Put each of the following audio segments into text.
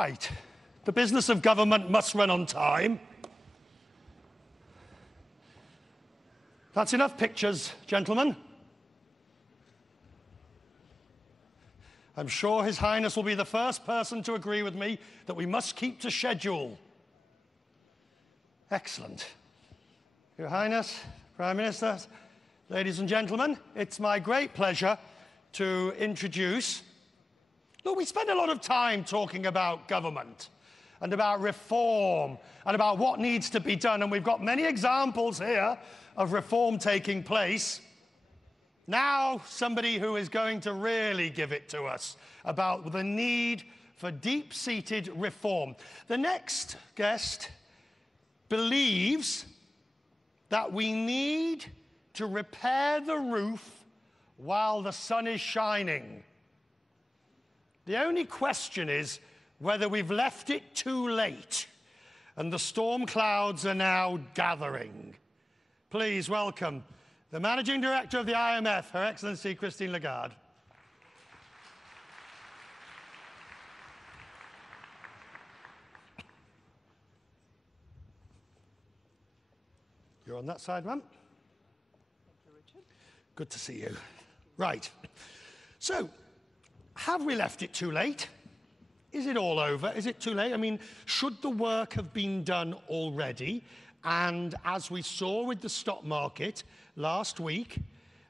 Right. The business of government must run on time. That's enough pictures, gentlemen. I'm sure His Highness will be the first person to agree with me that we must keep to schedule. Excellent. Your Highness, Prime Minister, ladies and gentlemen, it's my great pleasure to introduce... Look, we spend a lot of time talking about government and about reform and about what needs to be done, and we've got many examples here of reform taking place. Now, somebody who is going to really give it to us about the need for deep-seated reform. The next guest believes that we need to repair the roof while the sun is shining. The only question is whether we've left it too late and the storm clouds are now gathering. Please welcome the Managing Director of the IMF, Her Excellency Christine Lagarde. You're on that side, ma'am. Thank you, Richard. Good to see you. Right. So, have we left it too late? Is it all over? Is it too late? I mean, should the work have been done already? And as we saw with the stock market last week,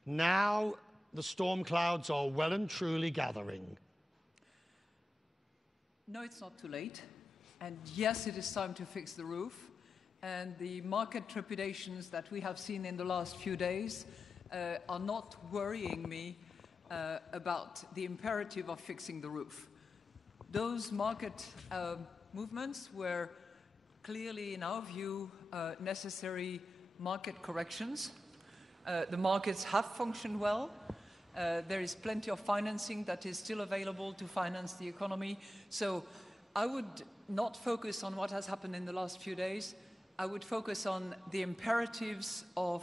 now the storm clouds are well and truly gathering. No, it's not too late. And yes, it is time to fix the roof. And the market trepidations that we have seen in the last few days are not worrying me about the imperative of fixing the roof. Those market movements were clearly, in our view, necessary market corrections. The markets have functioned well. There is plenty of financing that is still available to finance the economy. So I would not focus on what has happened in the last few days. I would focus on the imperatives of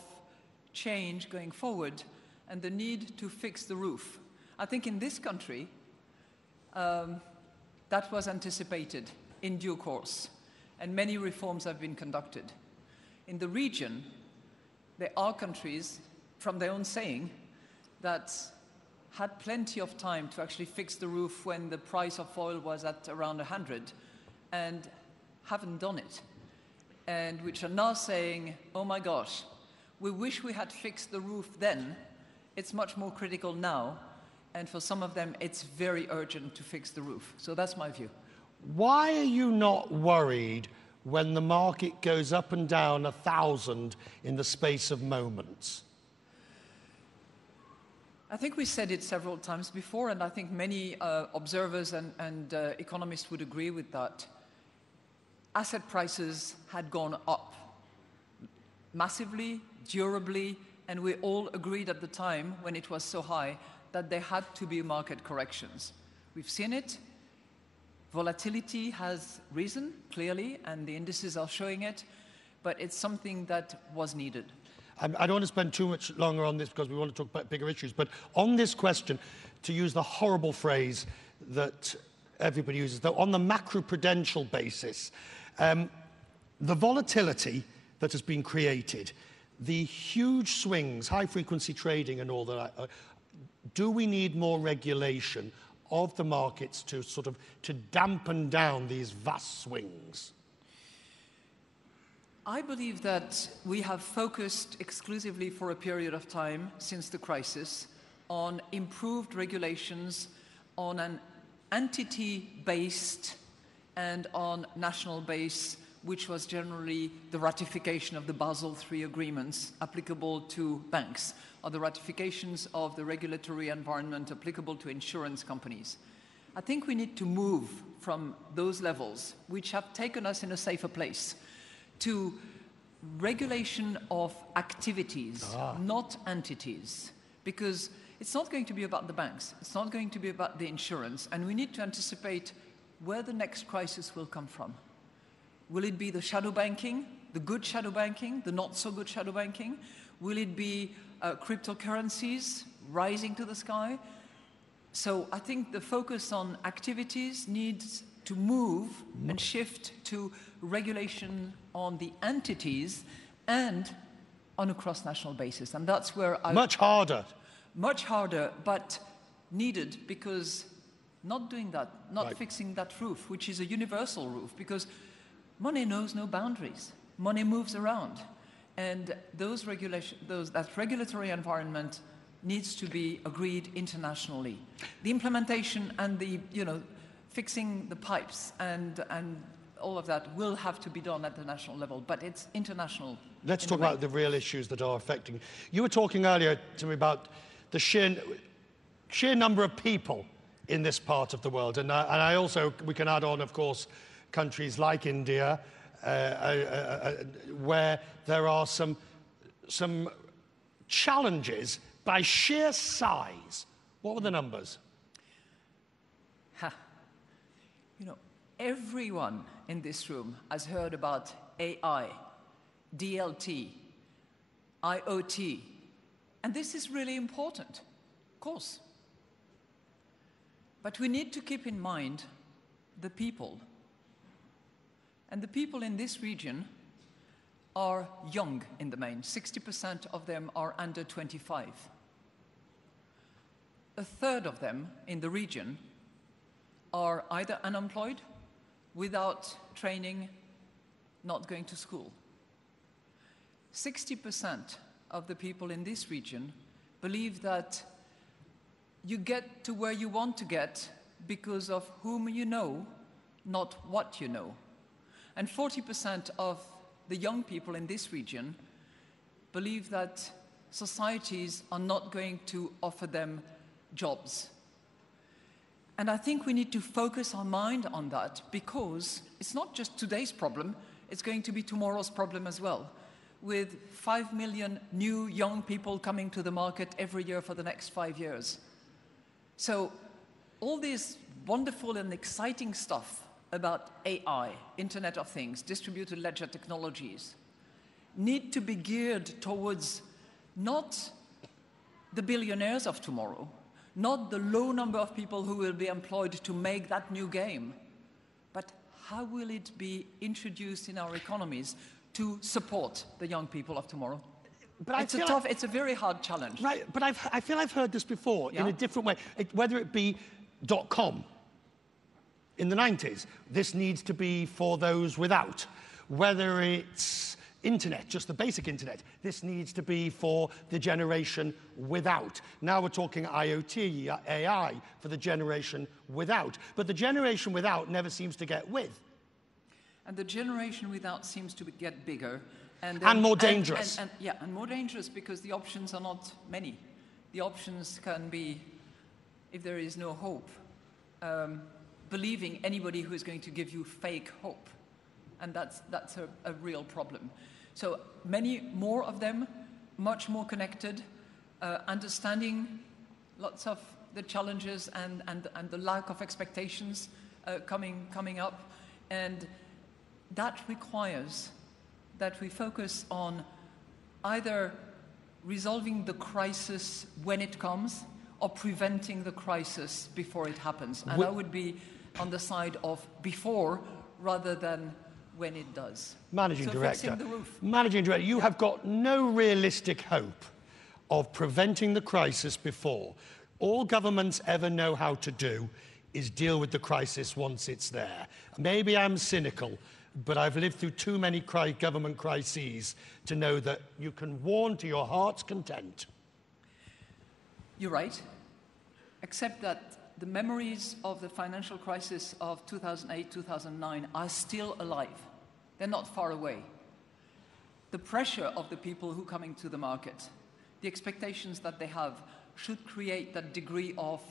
change going forward and the need to fix the roof. I think in this country, that was anticipated in due course, and many reforms have been conducted. In the region, there are countries, from their own saying, that had plenty of time to actually fix the roof when the price of oil was at around 100, and haven't done it, and which are now saying, oh my gosh, we wish we had fixed the roof then. It's much more critical now, and for some of them, it's very urgent to fix the roof. So that's my view. Why are you not worried when the market goes up and down 1,000 in the space of moments? I think we said it several times before, and I think many observers and economists would agree with that. Asset prices had gone up massively, durably, and we all agreed at the time when it was so high that there had to be market corrections. We've seen it. Volatility has risen, clearly, and the indices are showing it, but it's something that was needed. I don't want to spend too much longer on this because we want to talk about bigger issues, but on this question, to use the horrible phrase that everybody uses, though, on the macroprudential basis, the volatility that has been created, the huge swings, high-frequency trading and all that, do we need more regulation of the markets to dampen down these vast swings? I believe that we have focused exclusively for a period of time since the crisis on improved regulations, on an entity-based and on national base, which was generally the ratification of the Basel III agreements applicable to banks, or the ratifications of the regulatory environment applicable to insurance companies. I think we need to move from those levels, which have taken us in a safer place, to regulation of activities, not entities, because it's not going to be about the banks, it's not going to be about the insurance, and we need to anticipate where the next crisis will come from. Will it be the shadow banking, the good shadow banking, the not so good shadow banking? Will it be cryptocurrencies rising to the sky? So I think the focus on activities needs to move and shift to regulation on the entities and on a cross-national basis. And that's where Much harder. Much harder, but needed, because not doing that, not Right. fixing that roof, which is a universal roof, because money knows no boundaries. Money moves around. And that regulatory environment needs to be agreed internationally. The implementation and the, fixing the pipes and all of that will have to be done at the national level, but it's international. Let's talk about the real issues that are affecting. You were talking earlier to me about the sheer number of people in this part of the world. And I also, we can add on, of course, countries like India, where there are some challenges by sheer size. What were the numbers? Everyone in this room has heard about AI, DLT, IoT, and this is really important, of course. But we need to keep in mind the people. And the people in this region are young in the main. 60% of them are under 25. A third of them in the region are either unemployed, without training, not going to school. 60% of the people in this region believe that you get to where you want to get because of whom you know, not what you know. And 40% of the young people in this region believe that societies are not going to offer them jobs. And I think we need to focus our mind on that, because it's not just today's problem, it's going to be tomorrow's problem as well, with 5 million new young people coming to the market every year for the next 5 years. So all this wonderful and exciting stuff about AI, Internet of Things, distributed ledger technologies, need to be geared towards not the billionaires of tomorrow, not the low number of people who will be employed to make that new game, but how will it be introduced in our economies to support the young people of tomorrow? But it's a very hard challenge. Right, but I feel I've heard this before in a different way, whether it be .com in the 90s, this needs to be for those without. Whether it's internet, just the basic internet, this needs to be for the generation without. Now we're talking IoT, AI, for the generation without. But the generation without never seems to get with. And the generation without seems to get bigger. And more dangerous. And more dangerous, because the options are not many. The options can be, if there is no hope, believing anybody who is going to give you fake hope. And that's a real problem. So many more of them, much more connected, understanding lots of the challenges and the lack of expectations coming up. And that requires that we focus on either resolving the crisis when it comes or preventing the crisis before it happens. And I would be on the side of before rather than when it does. Managing Director, fixing the roof. Managing Director, you have got no realistic hope of preventing the crisis before. All governments ever know how to do is deal with the crisis once it's there. Maybe I'm cynical, but I've lived through too many government crises to know that you can warn to your heart's content. You're right, except that the memories of the financial crisis of 2008, 2009 are still alive. They're not far away. The pressure of the people who are coming to the market, the expectations that they have, should create that degree of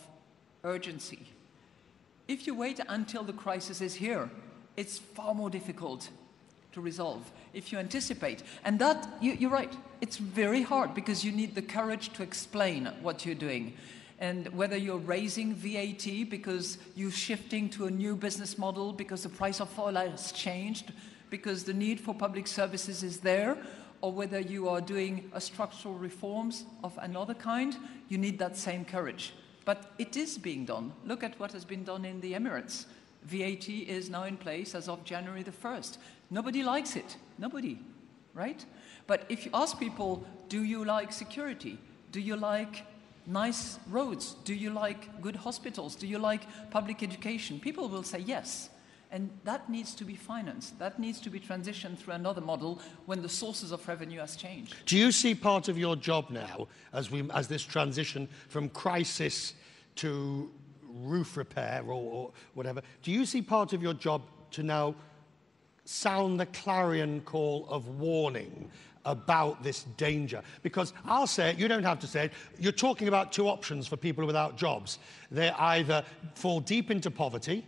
urgency. If you wait until the crisis is here, it's far more difficult to resolve. If you anticipate, and that, you're right, it's very hard because you need the courage to explain what you're doing. And whether you're raising VAT because you're shifting to a new business model because the price of oil has changed, because the need for public services is there, or whether you are doing a structural reforms of another kind, you need that same courage. But it is being done. Look at what has been done in the Emirates. VAT is now in place as of January the 1st. Nobody likes it. Nobody, right? But if you ask people, do you like security? Do you like nice roads? Do you like good hospitals? Do you like public education? People will say yes. And that needs to be financed. That needs to be transitioned through another model when the sources of revenue has changed. Do you see part of your job now, as this transition from crisis to roof repair or whatever, do you see part of your job to now sound the clarion call of warning about this danger? Because I'll say it, you don't have to say it, you're talking about two options for people without jobs. They either fall deep into poverty,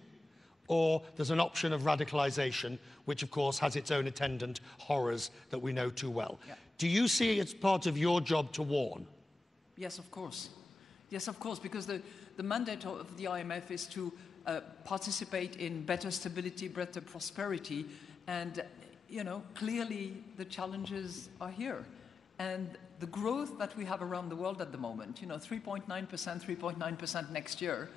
or there's an option of radicalisation, which of course has its own attendant horrors that we know too well. Yeah. Do you see it's part of your job to warn? Yes, of course. Yes, of course, because the mandate of the IMF is to participate in better stability, better prosperity, and you know, clearly the challenges are here. And the growth that we have around the world at the moment, you know, 3.9%, 3.9% next year,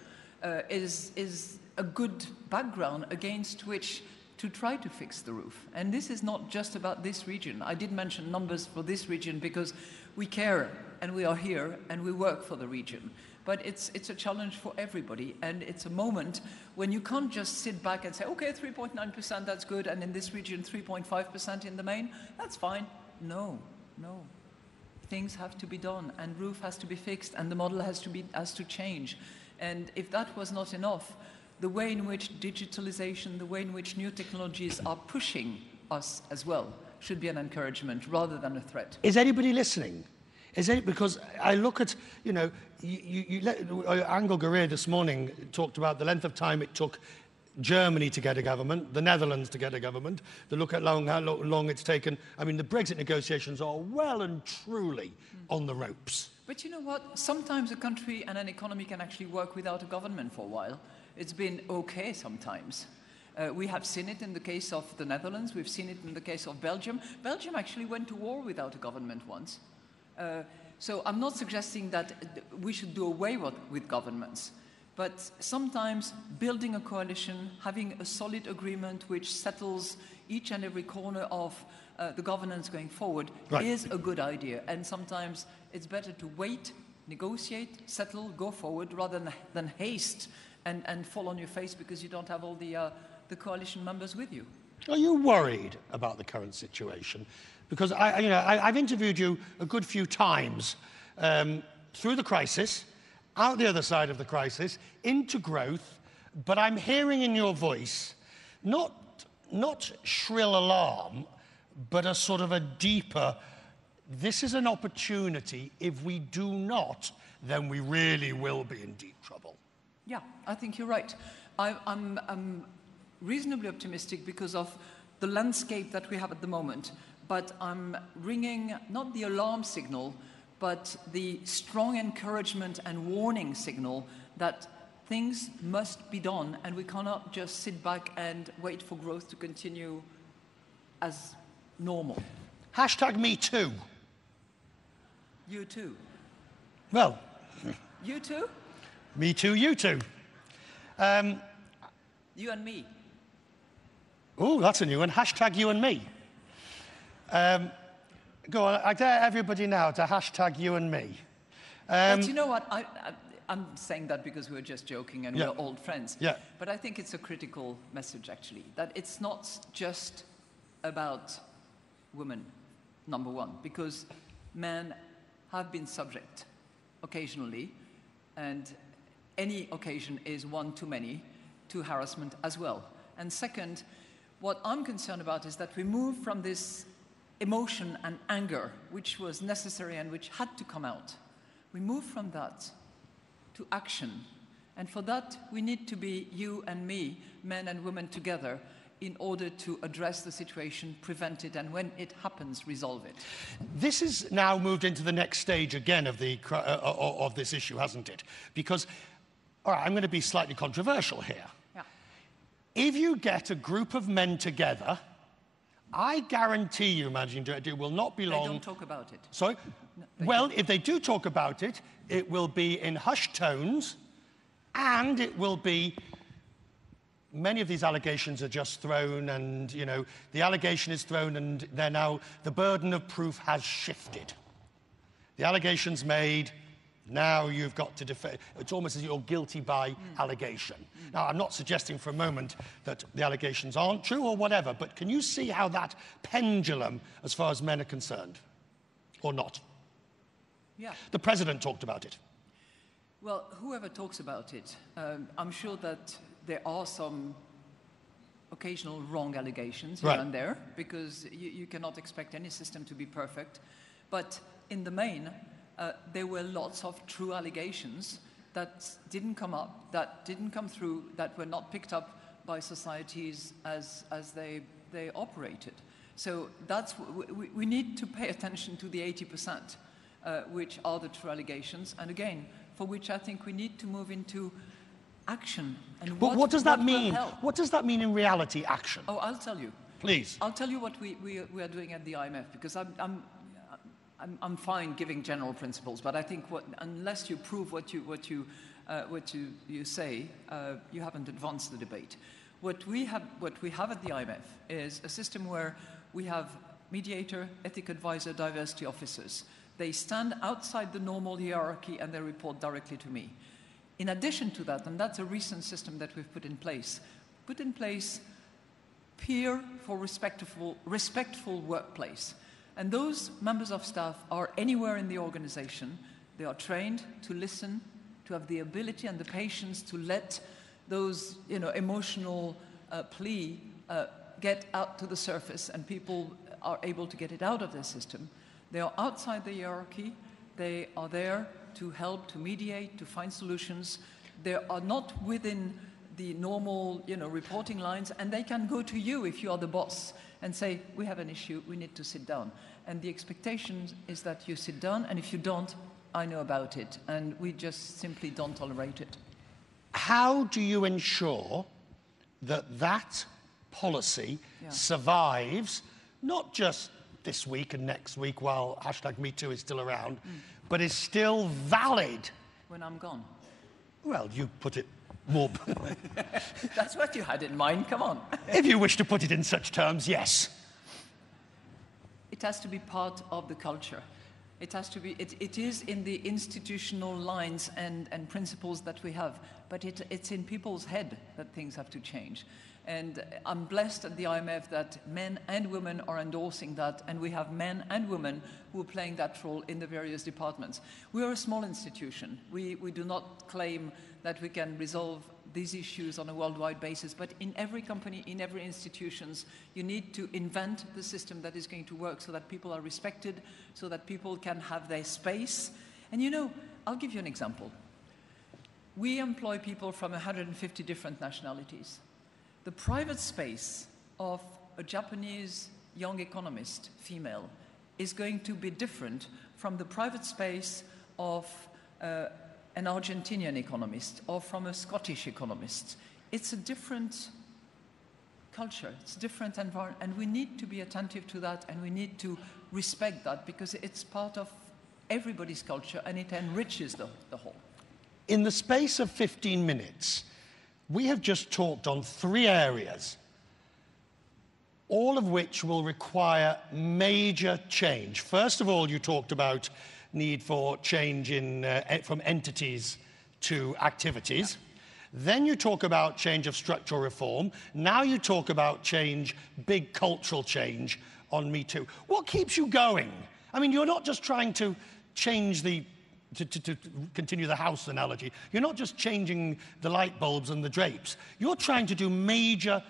is a good background against which to try to fix the roof. And this is not just about this region. I did mention numbers for this region because we care and we are here and we work for the region. But it's a challenge for everybody, and it's a moment when you can't just sit back and say, okay, 3.9%, that's good, and in this region 3.5% in the main, that's fine. No, no. Things have to be done, and roof has to be fixed, and the model has to change. And if that was not enough, the way in which digitalization, the way in which new technologies are pushing us as well should be an encouragement rather than a threat. Is anybody listening? Because I look at, you know, Angel Gurrier this morning talked about the length of time it took Germany to get a government, the Netherlands to get a government, to look at how long it's taken. I mean, the Brexit negotiations are well and truly on the ropes. But you know what? Sometimes a country and an economy can actually work without a government for a while. It's been okay sometimes. We have seen it in the case of the Netherlands. We've seen it in the case of Belgium. Belgium actually went to war without a government once. So I'm not suggesting that we should do away with governments, but sometimes building a coalition, having a solid agreement which settles each and every corner of the governance going forward is a good idea. And sometimes it's better to wait, negotiate, settle, go forward, rather than haste and fall on your face because you don't have all the coalition members with you. Are you worried about the current situation? Because I've interviewed you a good few times through the crisis, out the other side of the crisis, into growth, but I'm hearing in your voice not shrill alarm, but a sort of a deeper, this is an opportunity. If we do not, then we really will be in deep trouble. Yeah, I think you're right. I'm reasonably optimistic because of the landscape that we have at the moment. But I'm ringing not the alarm signal, but the strong encouragement and warning signal that things must be done and we cannot just sit back and wait for growth to continue as normal. Hashtag me too. You too. Well. You too? Me too, you too. You and me. Oh, that's a new one. Hashtag you and me. Go on, I dare everybody now to hashtag you and me. But you know what? I'm saying that because we're just joking and we're old friends. Yeah. But I think it's a critical message, actually, that it's not just about women, number one, because men have been subject occasionally, and any occasion is one too many, to harassment as well. And second, what I'm concerned about is that we move from this emotion and anger, which was necessary and which had to come out. We move from that to action. And for that, we need to be you and me, men and women together, in order to address the situation, prevent it, and when it happens, resolve it. This has now moved into the next stage again of this issue, hasn't it? Because, all right, I'm going to be slightly controversial here. Yeah. If you get a group of men together, I guarantee you, Managing Director, it will not be long. They don't talk about it. Sorry? No, well, if they do talk about it, it will be in hushed tones, and it will be many of these allegations are just thrown and, you know, the allegation is thrown and they're now, the burden of proof has shifted. The allegation's made, now you've got to defend. It's almost as you're guilty by allegation. Now, I'm not suggesting for a moment that the allegations aren't true or whatever, but can you see how that pendulum, as far as men are concerned, or not? Yeah. The president talked about it. Well, whoever talks about it, I'm sure that there are some occasional wrong allegations here and there, because you cannot expect any system to be perfect. But in the main, there were lots of true allegations that didn't come up, that didn't come through, that were not picked up by societies as they operated. So that's, we need to pay attention to the 80%, which are the true allegations, and again, for which I think we need to move into action. And but what does that mean? What does that mean in reality, action? Oh, I'll tell you. Please. I'll tell you what we are doing at the IMF, because I'm fine giving general principles, but I think unless you prove what you say, you haven't advanced the debate. What we have at the IMF is a system where we have mediator, ethic advisor, diversity officers. They stand outside the normal hierarchy and they report directly to me. In addition to that, and that's a recent system that we've put in place peer for respectful workplace. And those members of staff are anywhere in the organization. They are trained to listen, to have the ability and the patience to let those, emotional plea get out to the surface, and people are able to get it out of their system. They are outside the hierarchy. They are there to help, to mediate, to find solutions. They are not within the normal, reporting lines, and they can go to you if you are the boss and say, we have an issue, we need to sit down. And the expectation is that you sit down, and if you don't, I know about it, and we just simply don't tolerate it. How do you ensure that policy survives, not just this week and next week while #MeToo is still around, but is still valid? When I'm gone. Well, you put it more... That's what you had in mind, come on. If you wish to put it in such terms, yes. It has to be part of the culture. It has to be, it is in the institutional lines and principles that we have, but it's in people's head that things have to change. And I'm blessed at the IMF that men and women are endorsing that, and we have men and women who are playing that role in the various departments. We are a small institution. We do not claim that we can resolve these issues on a worldwide basis, but in every company, in every institutions, you need to invent the system that is going to work so that people are respected, so that people can have their space. And I'll give you an example. We employ people from 150 different nationalities. The private space of a Japanese young economist, female, is going to be different from the private space of an Argentinian economist or from a Scottish economist. It's a different culture, it's a different environment, and we need to be attentive to that, and we need to respect that, because it's part of everybody's culture and it enriches the whole. In the space of 15 minutes, we have just talked on 3 areas, all of which will require major change. First of all, you talked about need for change from entities to activities. Then you talk about change of structural reform. Now you talk about change, big cultural change on Me Too. What keeps you going? I mean, you're not just trying to change to continue the house analogy, you're not just changing the light bulbs and the drapes. You're trying to do major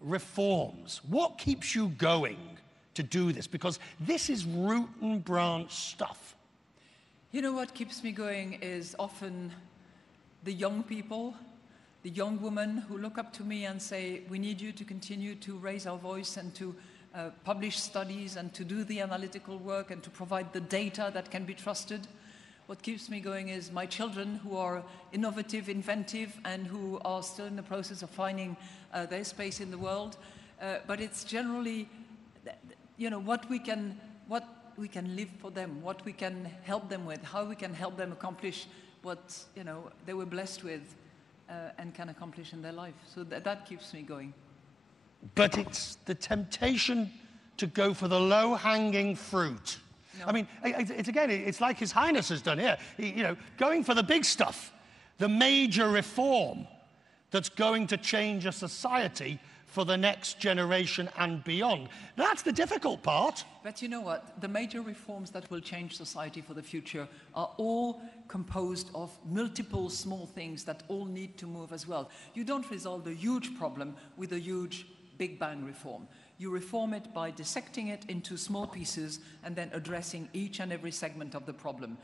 reforms. What keeps you going to do this? Because this is root and branch stuff. What keeps me going is often the young people, the young women who look up to me and say, we need you to continue to raise our voice and to publish studies and to do the analytical work and to provide the data that can be trusted. What keeps me going is my children who are innovative, inventive, and who are still in the process of finding their space in the world. But it's generally, what we can live for them, what we can help them with, how we can help them accomplish what, they were blessed with and can accomplish in their life. So that keeps me going. But it's the temptation to go for the low-hanging fruit. No. I mean, it's like His Highness has done here. Going for the big stuff, the major reform that's going to change a society for the next generation and beyond. That's the difficult part. But you know what? The major reforms that will change society for the future are all composed of multiple small things that all need to move as well. You don't resolve the huge problem with a huge Big Bang reform. You reform it by dissecting it into small pieces and then addressing each and every segment of the problem.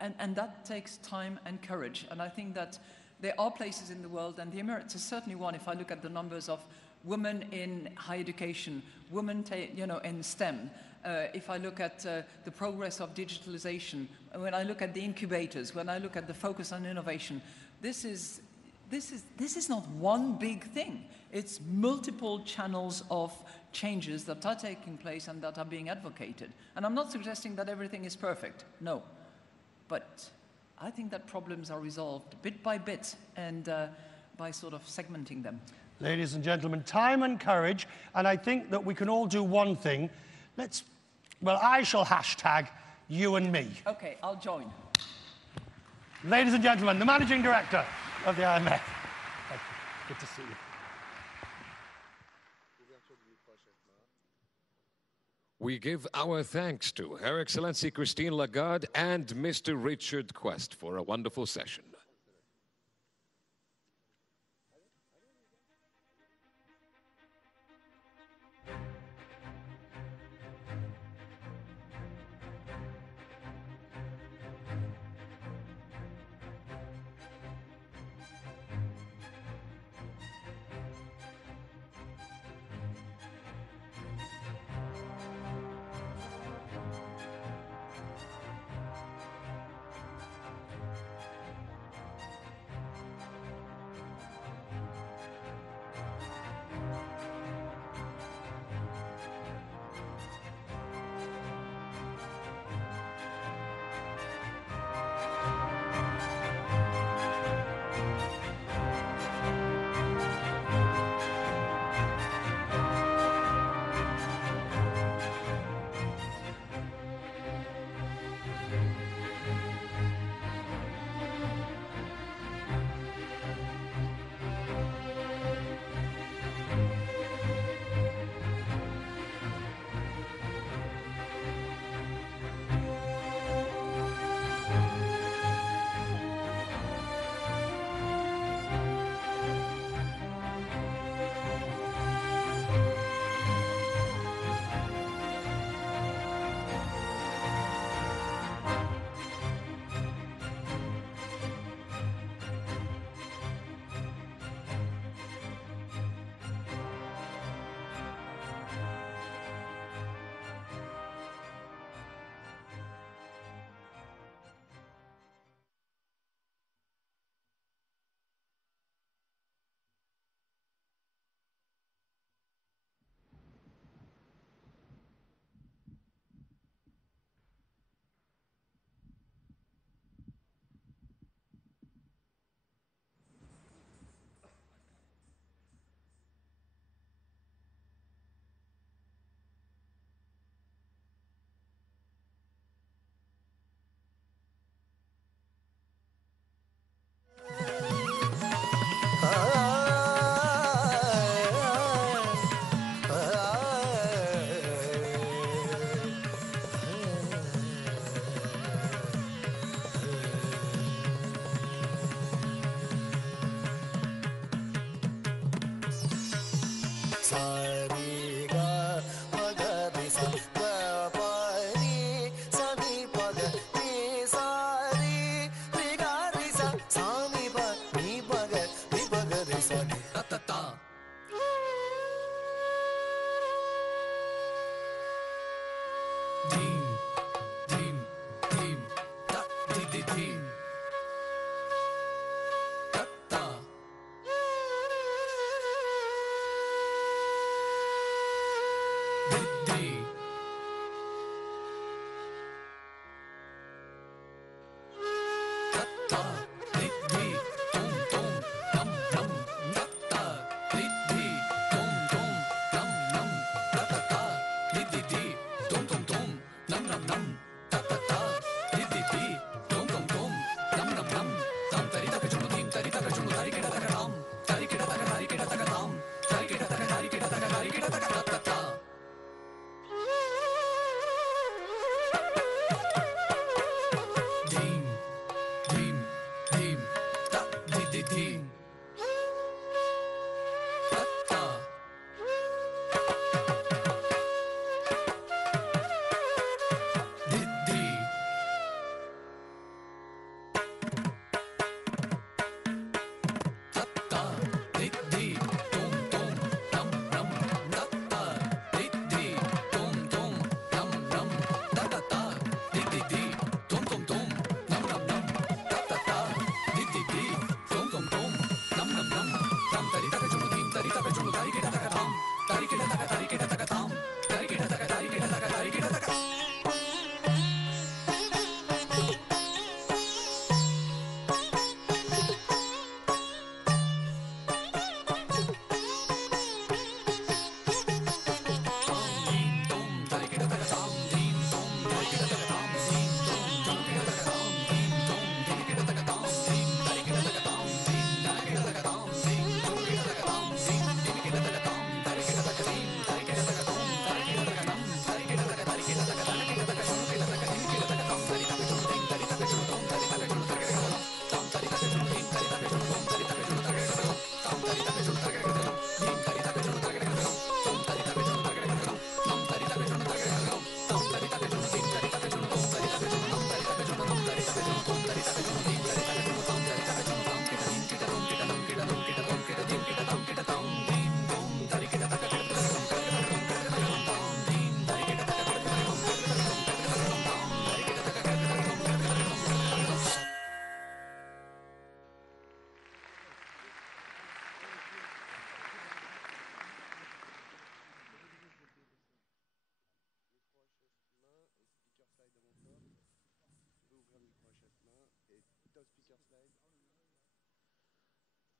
And that takes time and courage. And I think that there are places in the world, and the Emirates is certainly one. If I look at the numbers of women in higher education, women in STEM, if I look at the progress of digitalization, when I look at the incubators, when I look at the focus on innovation, this is not one big thing. It's multiple channels of changes that are taking place and that are being advocated. And I'm not suggesting that everything is perfect, no. But I think that problems are resolved bit by bit and by sort of segmenting them. Ladies and gentlemen, time and courage, and I think that we can all do one thing. I shall hashtag you and me. Okay, I'll join. Ladies and gentlemen, the Managing Director of the IMF. Good to see you. We give our thanks to Her Excellency Christine Lagarde and Mr. Richard Quest for a wonderful session.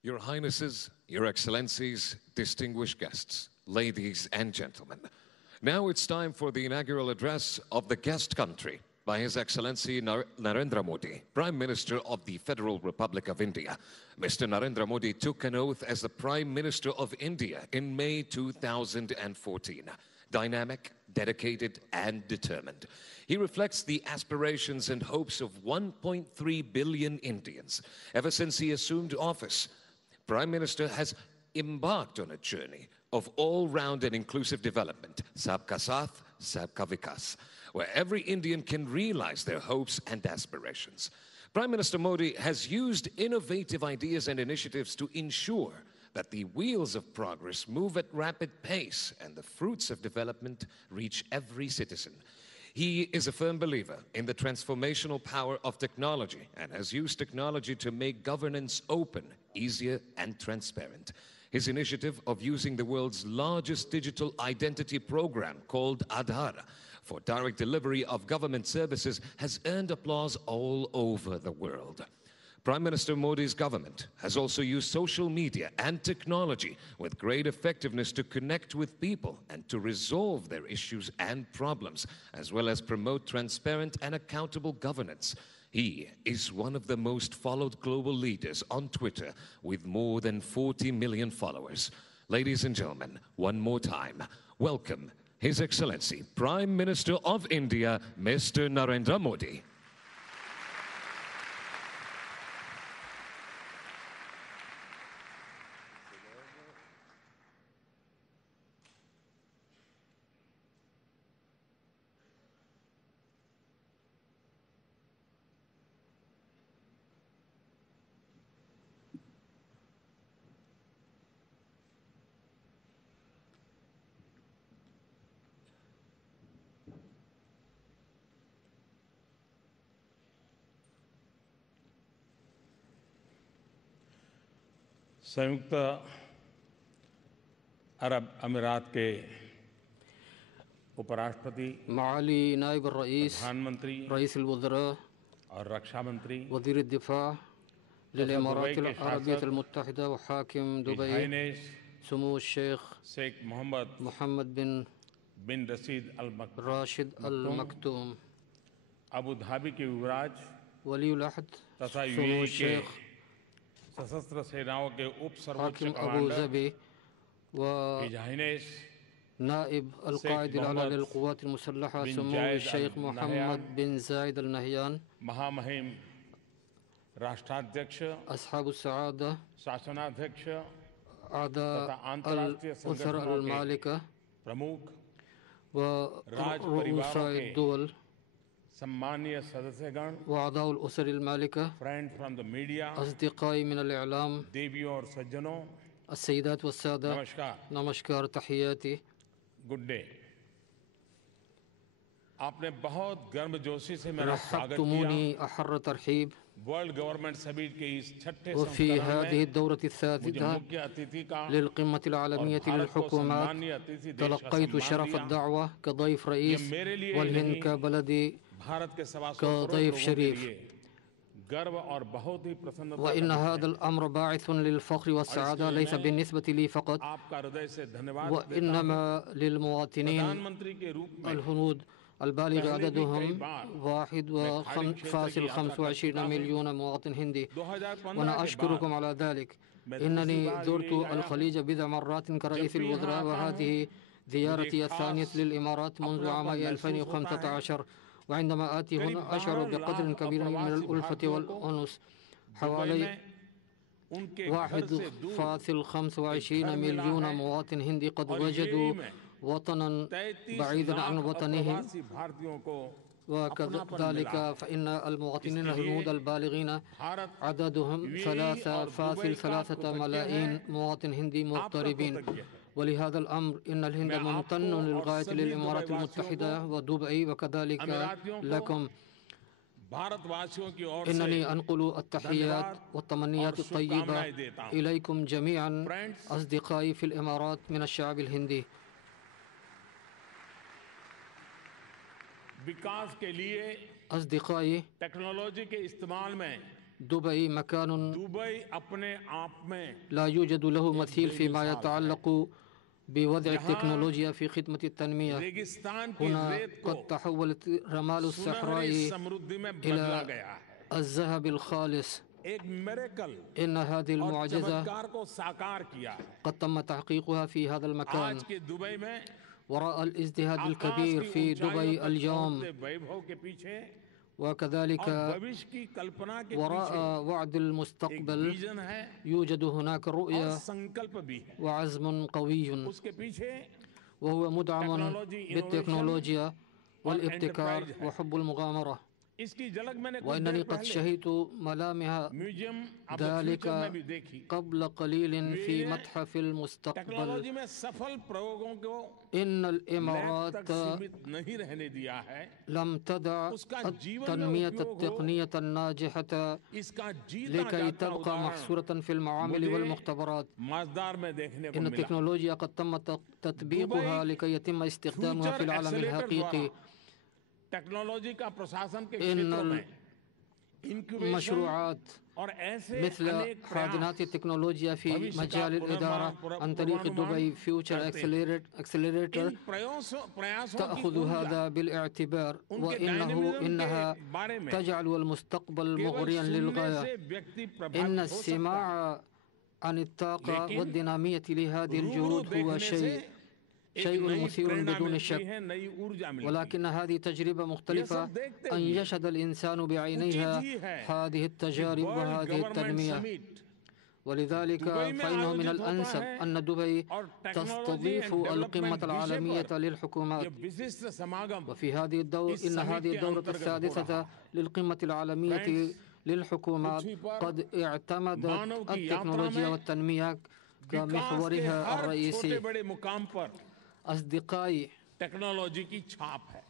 Your Highnesses, Your Excellencies, distinguished guests, ladies and gentlemen. Now it's time for the inaugural address of the guest country by His Excellency Narendra Modi, Prime Minister of the Federal Republic of India. Mr. Narendra Modi took an oath as the Prime Minister of India in May 2014. Dynamic, dedicated, and determined. He reflects the aspirations and hopes of 1.3 billion Indians. Ever since he assumed office, Prime Minister has embarked on a journey of all-round and inclusive development, Sabka Saath, Sabka Vikas, where every Indian can realize their hopes and aspirations. Prime Minister Modi has used innovative ideas and initiatives to ensure that the wheels of progress move at rapid pace and the fruits of development reach every citizen. He is a firm believer in the transformational power of technology and has used technology to make governance open, easier, and transparent. His initiative of using the world's largest digital identity program called Aadhaar for direct delivery of government services has earned applause all over the world. Prime Minister Modi's government has also used social media and technology with great effectiveness to connect with people and to resolve their issues and problems, as well as promote transparent and accountable governance. He is one of the most followed global leaders on Twitter with more than 40 million followers. Ladies and gentlemen, one more time, welcome His Excellency Prime Minister of India, Mr. Narendra Modi. संयुक्त अरब अमीरात के उपराष्ट्रपति معالي نائب الرئيس प्रधानमंत्री رئيس الوزراء और रक्षा मंत्री وزير الدفاع للإمارات العربية المتحدة وحاكم دبي سمو الشيخ शेख محمد बिन Rashid راشد المكتوم Abu Dhabi के युवराज ولي العهد तथा سمو UAE के الشيخ सशस्त्र सेनाओं के उप सर्वोच्च حاكم أبو कमांडर ظبي हिज हाइनेस ونائب القائد الأعلى للقوات المسلحة سمو الشيخ محمد بن زايد النهيان महामहिम राष्ट्राध्यक्ष أصحاب السعادة शासनाध्यक्ष أعضاء الأسر المالكة प्रमुख ورؤساء الدول सम्मानीय सदस्यगण وأعضاء الأسر المالكة फ्रेंड फ्रॉम द मीडिया أصدقائي من الإعلام देवियों और सज्जनों السيدات والسادة नमस्कार नमस्कार تحياتي गुड डे आपने बहुत गर्मजोशी से मेरा स्वागत किया رحبتموني أحر ترحيب वर्ल्ड गवर्नमेंट समिट के इस छठे وفي संस्करण هذه में الدورة मुझे الثالثة मुख्य अतिथि का للقمة العالمية للحكومات تلقيت شرف الدعوة كضيف رئيس والهند كبلدي भारत के 125 كضيف شريف गर्व और बहुत ही प्रसन्नता وإن هذا الأمر باعث للفخر والسعادة ليس بالنسبة لي فقط आपका हृदय से धन्यवाद وإنما للمواطنين प्रधानमंत्री के रूप में الهنود البالغ عددهم 1.25 مليون مواطن هندي وأنا أشكركم على ذلك. إنني زرت الخليج بضع مرات كرئيس الوزراء وهذه زيارتي الثانية للإمارات منذ عام 2015 وعندما آتي هنا أشعر بقدر كبير من الألفة والأنس. حوالي 1.25 مليون مواطن هندي قد وجدوا وطنا بعيدا عن وطنهم وكذلك فإن المواطنين الهنود البالغين عددهم 3.3 ملايين مواطن هندي مغتربين. ولهذا الأمر إن الهند ممتن للغاية للإمارات المتحدة ودبي وكذلك لكم. إنني أنقل التحيات والتمنيات الطيبة إليكم جميعا أصدقائي في الإمارات من الشعب الهندي. विकास के लिए أصدقائي टेक्नोलॉजी के इस्तेमाल में دبي مكان दुबई अपने आप में لا يوجد له مثيل فيما يتعلق بوضع التكنولوجيا في خدمة التنمية. रेगिस्तान की هنا रेत قد को تحولت الرمال सुनहरी الصحراء समृद्धि में बदला إلى गया है। الذهب الخالص. एक मिरेकल إن هذه और المعجزة चमत्कार को साकार किया है। قد تم تحقيقها في هذا المكان. आज के दुबई में وراء الازدهاد आकाश الكبير की في ऊंचाइयों دبي तक اليوم पहुंचते वैभव के पीछे وكذلك और भविष्य की कल्पना के وراء पीछे وعد एक المستقبل विजन है يوجد هناك और رؤية संकल्प भी है। وعزم قوي उसके पीछे وهو مدعم بالتكنولوجيا والابتكار enterprise है। وحب المغامرة. इसकी झलक मैंने कुछ وإنني देर قد पहले شهدت ملامح म्यूजियम ऑफ द ذلك फ्यूचर में भी देखी। قبل قليل في متحف المستقبل. टेक्नोलॉजी में सफल प्रयोगों को إن लैब الإمارات तक सीमित नहीं रहने दिया है। لم تدع उसका जीवन में التنمية उपयोग हो, التقنية الناجحة इसका जीता لكي जागता تبقى उदाहरण محصورة في المعامل मुझे والمختبرات. मजदार में देखने को إن मिला। التكنولوجيا قد تم تطبيقها لكي يتم استخدامها في العالم الحقيقي. टेक्नोलॉजी का प्रशासन के إن क्षेत्रों में इंक्यूबेशन المشروعات और ऐसे مثل अनेक حاضنات प्रयास التكنولوجيا في भविष्य का مجال الإدارة عن طريق دبي فيوتشر اكسلريتر इन प्रयासों की تأخذ ऊर्जा هذا بالاعتبار उनके إنها के बारे में تجعل المستقبل केवल مغريا सुनने للغاية. से व्यक्ति إن प्रभावित हो सकता है, السماع عن الطاقة लेकिन والدينامية لهذه रूबरू الجهود هو देखने से एक شيء नई مثير प्रेरणा بدون मिलती شك. है, नई ऊर्जा मिलती है। ولكن هذه تجربة مختلفة देखते أن हुए يشهد الإنسان بعينيها उचित ही है هذه التجارب वर्ल्ड وهذه गवर्नमेंट التنمية. समिट ولذلك दुबई में فإنه من आयोजित होता الأنسب है أن دبي और टेक्नोलॉजी تستضيف एंड القمة डेवलपमेंट विषय العالمية पर للحكومات. ये विशिष्ट समागम وفي هذه इस إن समिट هذه के الدورة अंतर्गत हो السادسة रहा है। للقمة العالمية Friends, للحكومات पृथ्वी पर قد اعتمدت मानव की यात्रा التكنولوجيا में والتنمية विकास के كمحورها हर छोटे الرئيسي. बड़े मुकाम पर أصدقائي टेक्नोलॉजी की छाप है।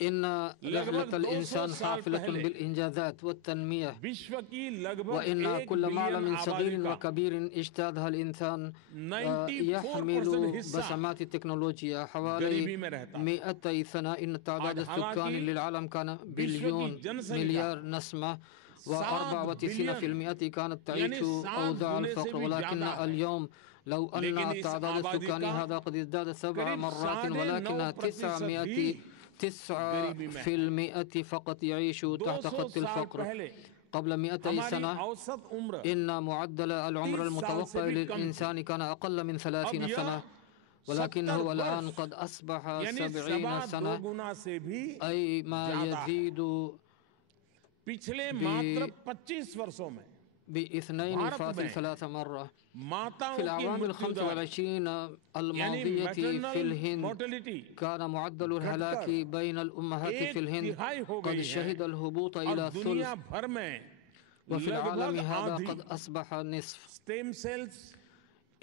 إن رحلة 200 الإنسان साल حافلة पहले بالإنجازات والتنمية. विश्व की लगभग وإن 1 كل बिलियन معلم आबादी صغير का وكبير اجتازها الإنسان 94% يحمل हिस्सा بصمات التكنولوجيا. गरीबी حوالي में रहता है। 200 سنة إن التعداد आज हालांकि السكاني للعالم كان विश्व بليون की जनसंख्या مليار نسمة 7 و94% كانت تعيش यानी 7 أوضاع गुने से الفقر. भी ولكن ज्यादा है। اليوم لو أن लेकिन इस التعداد आबादी السكاني का هذا قد ازداد 7 करीब مرات 9.9% ولكن ही 9% فقط يعيش تحت 200 خط साल الفقر. पहले قبل 200 हमारी سنة औसत उम्र إن معدل العمر 30 साल से المتوقع भी कम थी। للإنسان كان أقل من 30 अब سنة. यह ولكن 70 هو الآن वर्ष قد أصبح यानी 70 2 سنة गुना से भी أي ما ज्यादा है। يزيد पिछले मात्र 25 वर्षों में ب2.3 مرة. माताओं في की الأعوام मृत्यु दर 25 यानी الماضية في मैटरनल الهند मोर्टेलिटी كان معدل الهلاك بين الأمهات في الهند قد شهد الهبوط और إلى दुनिया ثلث. भर में وفي العالم लगभग هذا आधी قد أصبح نصف. स्टेम सेल्स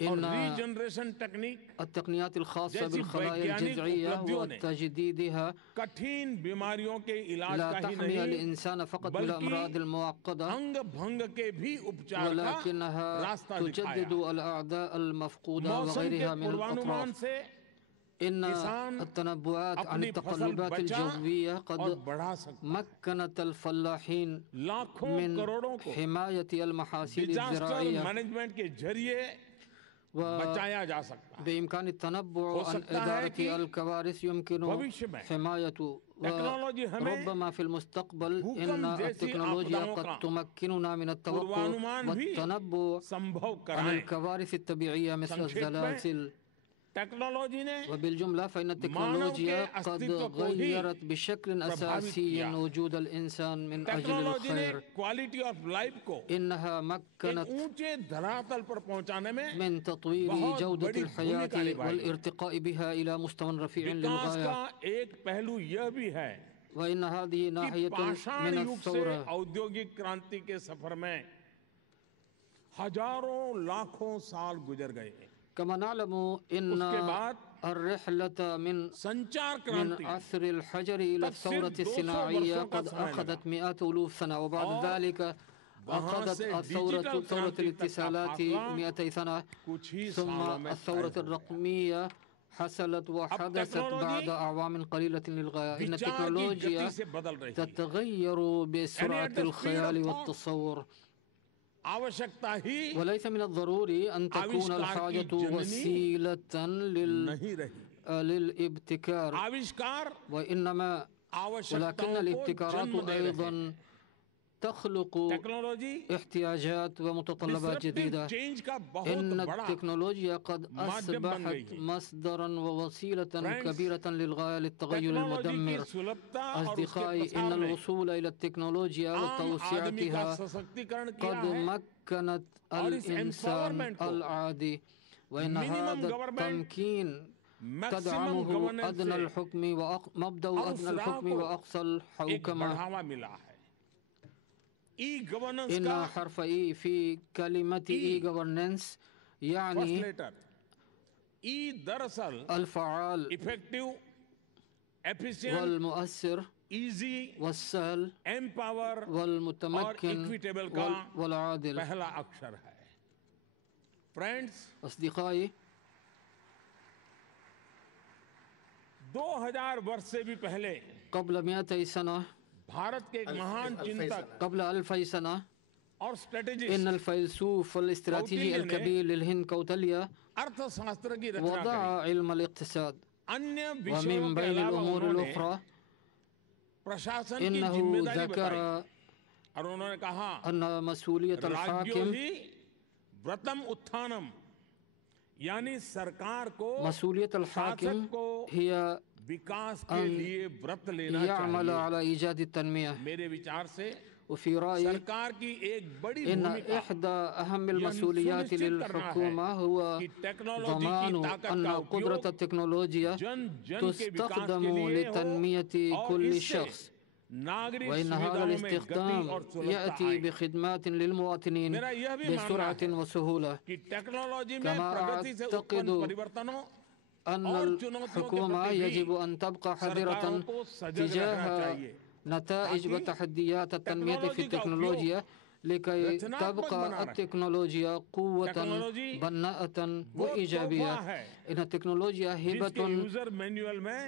और إن रीजनरेशन टेक्निक التقنيات الخاصة जैसी بالخلايا वैज्ञानिक الجذعية उपलब्धियों ने وتجديدها कठिन बीमारियों के इलाज لا का ही تحمي नहीं الإنسان فقط बल्कि بالأمراض المعقدة अंग भंग के भी उपचार का ولكنها रास्ता تجدد दिखाया। الأعضاء المفقودة मौसम के وغيرها من पूर्वानुमान الأطراف. से إن किसान التنبؤات عن अपनी फसल التقلبات बचा الجوية और قد बढ़ा सकता। مكنت الفلاحين लाखों من करोड़ों को حماية المحاصيل डिजास्टर الزراعية मैनेजमेंट के जरिए बचाया जा सकता है। وبإمكان التنبؤ हो عن सकता है إدارة कि الكوارث يمكن भविष्य में حمايته. टेक्नोलॉजी हमें وربما في المستقبل भूकंप إن जैसी التكنولوجيا आपदाओं قد का تمكننا من التوقع पूर्वानुमान भी والتنبؤ संभव عن कराएं। الكوارث الطبيعية مثل संक्षेप में الزلازل. टेक्नोलॉजी ने وبالجملة فإن التكنولوجيا قد غيرت بشكل أساسي وجود الإنسان من أجل टेक्नोलॉजी ने الخير. क्वालिटी ऑफ लाइफ को إنها एक مكنت ऊंचे धरातल पर पहुंचाने में من تطوير बहुत جودة बड़ी الحياة भूमिका निभाई। والارتقاء بها إلى مستوى رفيع विकास للغاية. का एक पहलू यह भी है وإن هذه कि ناحية पाषाण من युग से الثورة. औद्योगिक क्रांति के सफर में हजारों लाखों साल गुजर गए। كما نعلم إن उसके बाद الرحلة من संचार من क्रांति عصر الحجر إلى तब सिर्फ الثورة 200 الصناعية वर्षों का قد समय أخذت مئات ألوف سنة. وبعد और ذلك वहाँ أخذت से ثورة डिजिटल ثورة क्रांति तक का الاتصالات फासला 200 سنة. कुछ ही ثم सालों में الثورة तय हो गया। الرقمية حصلت وحدثت بعد أعوام قليلة للغاية. إن التكنولوجيا تتغير بسرعة الخيال والتصور، وليس من الضروري أن تكون الحاجة وسيلة للابتكار، وإنما ولكن الابتكارات أيضا تخلق احتياجات ومتطلبات جديدة. إن التكنولوجيا قد أصبحت مصدرا ووسيلة كبيرة للغاية للتغير المدمر. أصدقائي، إن الوصول إلى التكنولوجيا وتوسعتها قد مكنت الإنسان العادي، وإن هذا التمكين تدعمه أدنى الحكم مبدأ أدنى الحكم وأقصى الحوكمة. إن حرف إي في كلمة إي governance يعني الفعال والمؤثر والسهل والمتمكن والعادل. أصدقائي، 2000 वर्ष से भी पहले قبل 200 سنة، قبل 2000 سنة، إن الفيلسوف الاستراتيجي الكبير للهند كوتاليا وضع علم الاقتصاد، ومن بين الأمور الأخرى إنه ذكر أن مسؤولية الحاكم مسؤولية الحاكم هي أن يعمل على إيجاد التنمية. وفي رأيي إن إحدى أهم المسؤوليات للحكومة هو ضمان أن قدرة التكنولوجيا تستخدم لتنمية كل شخص، وإن هذا الاستخدام يأتي بخدمات للمواطنين بسرعة وسهولة. كما أعتقد أن الحكومة يجب أن تبقى حذرة تجاه نتائج وتحديات التنمية في التكنولوجيا لكي تبقى التكنولوجيا قوة بناءة وإيجابية. إن التكنولوجيا هبة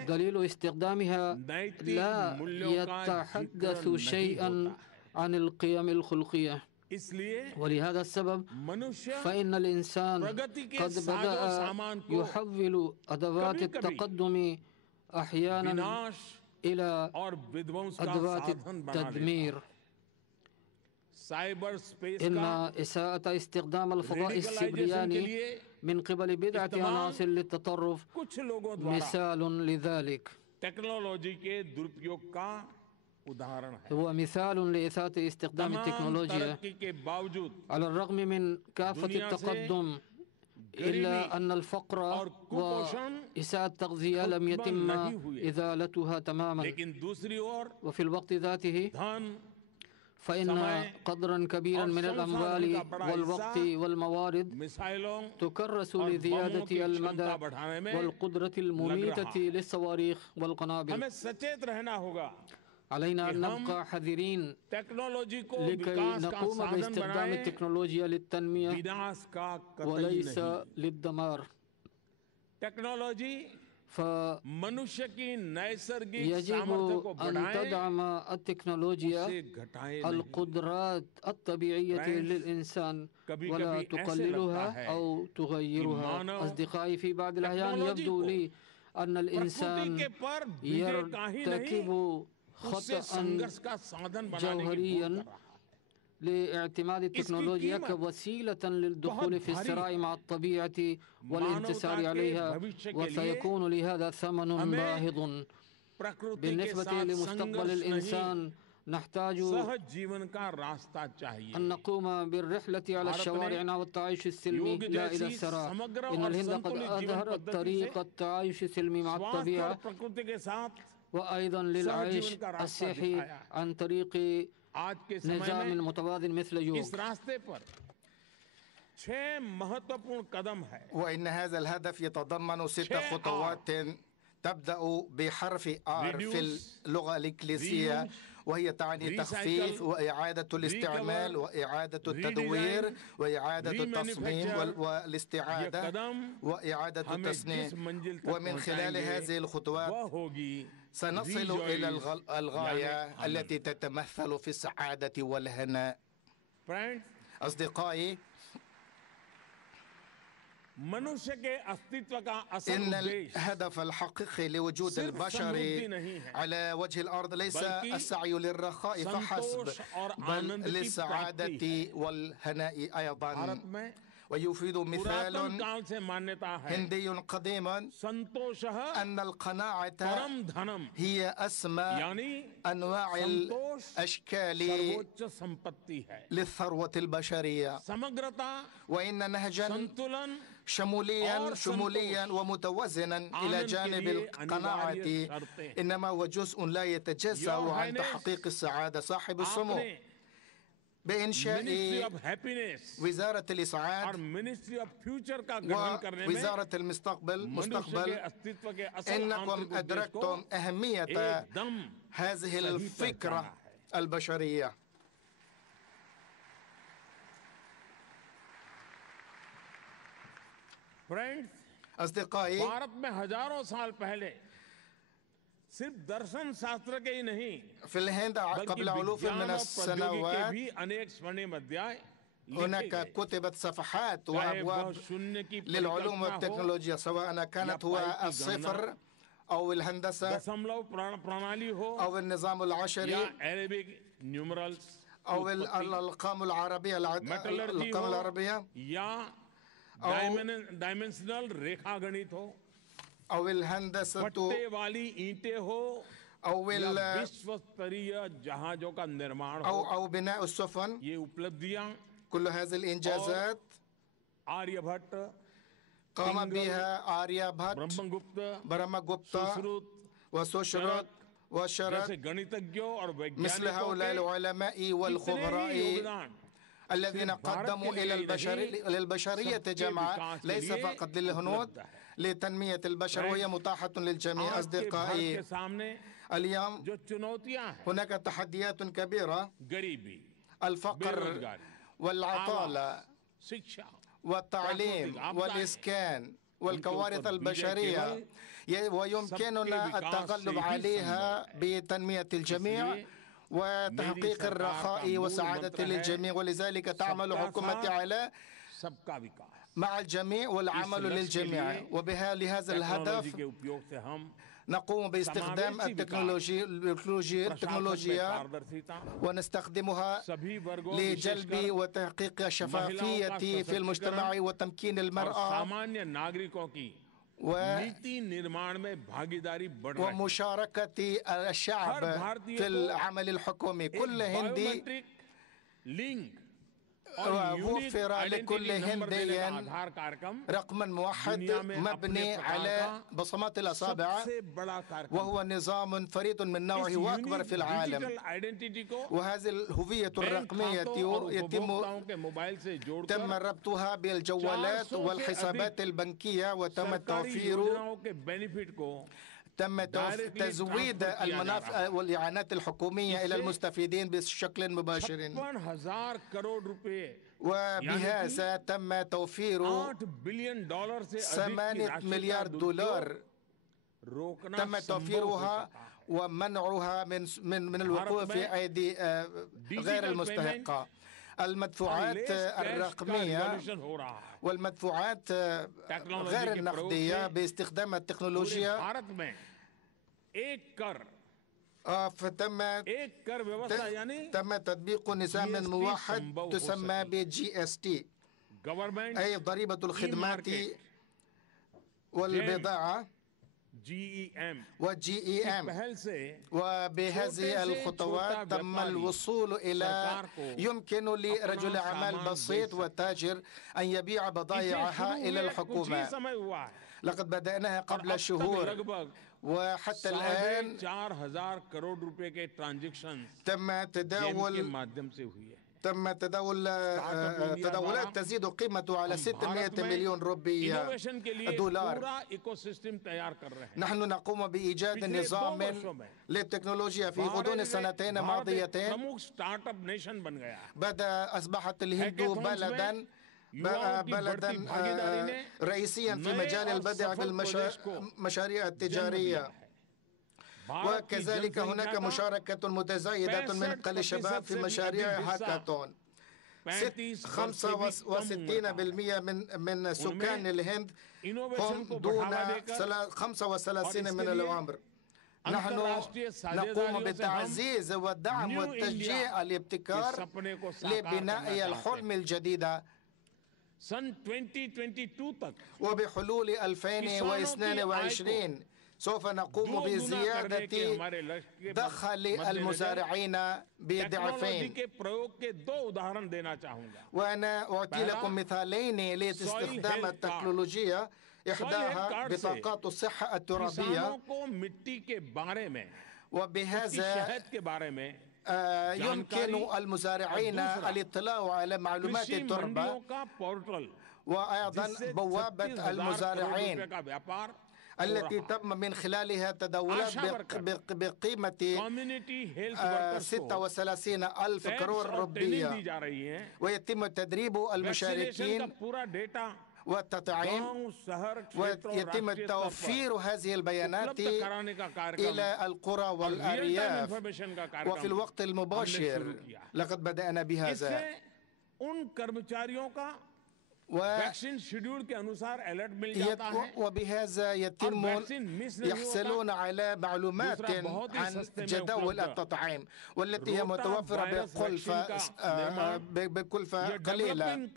دليل استخدامها لا يتحدث شيئا عن القيم الخلقية، ولهذا السبب فإن الإنسان قد بدأ يحول أدوات التقدم أحيانا إلى أدوات التدمير. إن إساءة استخدام الفضاء السبرياني من قبل بضعة عناصر للتطرف مثال لذلك، هو مثال لإساءة استخدام التكنولوجيا. على الرغم من كافة التقدم إلا أن الفقر وإساءة التغذية لم يتم إزالتها تماما. وفي الوقت ذاته فإن قدرا كبيرا من الأموال والوقت والموارد تكرس لزيادة المدى والقدرة المميتة للصواريخ والقنابل. علينا أن نبقى حذرين لكي نقوم باستخدام التكنولوجيا للتنمية وليس للدمار. فيجب أن تدعم التكنولوجيا القدرات الطبيعية للإنسان ولا تقللها أو تغيرها. أصدقائي، في بعض الأحيان يبدو لي أن الإنسان يرتكب خطأ جوهريا لاعتماد التكنولوجيا كوسيلة للدخول في الصراع مع الطبيعة والانتصار عليها، وسيكون لهذا ثمن باهظ. بالنسبة لمستقبل الإنسان نحتاج أن نقوم بالرحلة على الشوارع والتعايش السلمي لا إلى الصراع. إن الهند قد أظهرت طريق التعايش السلمي مع الطبيعة وأيضا للعيش الصحي عن طريق نظام متوازن مثل يوغ. وإن هذا الهدف يتضمن 6 خطوات تبدأ بحرف R في اللغة الإنجليزية، وهي تعني تخفيف وإعادة الاستعمال وإعادة التدوير وإعادة التصميم والاستعادة وإعادة التصنيع. ومن خلال هذه الخطوات سنصل إلى الغاية التي تتمثل في السعادة والهناء. أصدقائي، إن الهدف الحقيقي لوجود البشر على وجه الأرض ليس السعي للرخاء فحسب، بل للسعادة والهناء أيضا. ويفيد مثال هندي قديم أن القناعة هي أسمى أنواع الأشكال للثروة البشرية، وإن نهجا شموليا ومتوازنا إلى جانب القناعة إنما هو جزء لا يتجزأ عن تحقيق السعادة. صاحب السمو بإنشاء وزارة الإسعاد ووزارة المستقبل إنكم أدركتم أهمية هذه الفكرة البشرية. أصدقائي، في الهند قبل ألوف من السنوات هناك كتبت صفحات وأبواب للعلوم والتكنولوجيا، سواء كانت هو الصفر أو الهندسة أو النظام العشري أو الأرقام العربية أو الهندسة أو بناء السفن. كل هذه الإنجازات قام بها آريابهت، برهمغوبتا وسوشرت وشرت، مثل هؤلاء العلماء والخبراء الذين قدموا إلى البشرية جمعاء، ليس فقط للهنود، لتنمية البشر، وهي متاحة للجميع. أصدقائي، اليوم هناك تحديات كبيرة: الفقر والعطالة والتعليم والإسكان والكوارث البشرية، ويمكننا التغلب عليها بتنمية الجميع وتحقيق الرخاء والسعادة للجميع. ولذلك تعمل حكومتي على مع الجميع والعمل للجميع، لهذا الهدف نقوم باستخدام التكنولوجيا ونستخدمها لجلب وتحقيق الشفافية في المجتمع وتمكين المرأة ومشاركة الشعب في العمل الحكومي. كل هندي وفر لكل هندي رقما موحد مبني على بصمات الأصابع، وهو نظام فريد من نوعه وأكبر في العالم. وهذه الهوية الرقمية تم ربطها بالجوالات والحسابات البنكية، وتم تزويد المنافع والإعانات الحكومية إلى المستفيدين بشكل مباشر، وبهذا تم توفير 8 مليار دولار تم توفيرها ومنعها من الوقوع في أيدي غير المستحقة. المدفوعات الرقمية والمدفوعات غير النقدية باستخدام التكنولوجيا تم تطبيق نظام موحد تسمى GST، أي ضريبة الخدمات والبضاعة، وGEM. وبهذه الخطوات تم الوصول إلى يمكن لرجل أعمال بسيط وتاجر أن يبيع بضائعها إلى الحكومة. لقد بدأناها قبل شهور، وحتى الآن 4,500 करोड़ रुपए के transaction تم تداولات تزيد قيمته على 600 مليون روبي دولار. نحن نقوم بإيجاد نظام للتكنولوجيا في غضون سنتين ماضيتين. أصبحت الهند بلدا رئيسيا في مجال البدع بالمشاريع التجارية، وكذلك هناك مشاركة متزايدة من قبل الشباب في مشاريع هاكاثون. 65% من سكان الهند هم دون 35 من العمر. نحن نقوم بتعزيز والدعم والتشجيع الابتكار لبناء الحلم الجديدة. وبحلول 2022 سوف نقوم بزيادة دخل المزارعين بضعفين. وأنا أعطي لكم مثالين لاستخدام التكنولوجيا، إحداها بطاقات الصحة الترابية، وبهذا يمكن المزارعين الاطلاع على معلومات التربة، وأيضا بوابة المزارعين التي تم من خلالها تداولات بقيمة 36,000 كرور روبية، ويتم تدريب المشاركين والتطعيم، ويتم توفير هذه البيانات إلى القرى والأرياف وفي الوقت المباشر. لقد بدأنا بهذا، وبهذا يحصلون على معلومات عن جداول التطعيم والتي هي متوفرة بكلفة قليلة.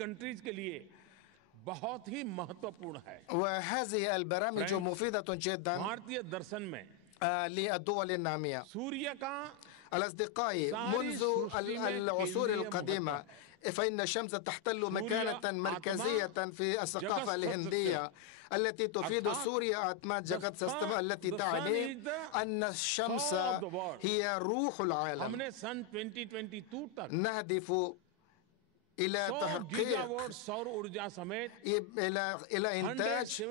وهذه البرامج مفيدة جدا للدول النامية. الأصدقاء، منذ العصور القديمة فإن الشمس تحتل مكانة مركزية في الثقافة الهندية التي تفيد سوريا آتما جغت سيستم، التي تعني أن الشمس هي روح العالم. نهدف إلى تحقيق إلى إنتاج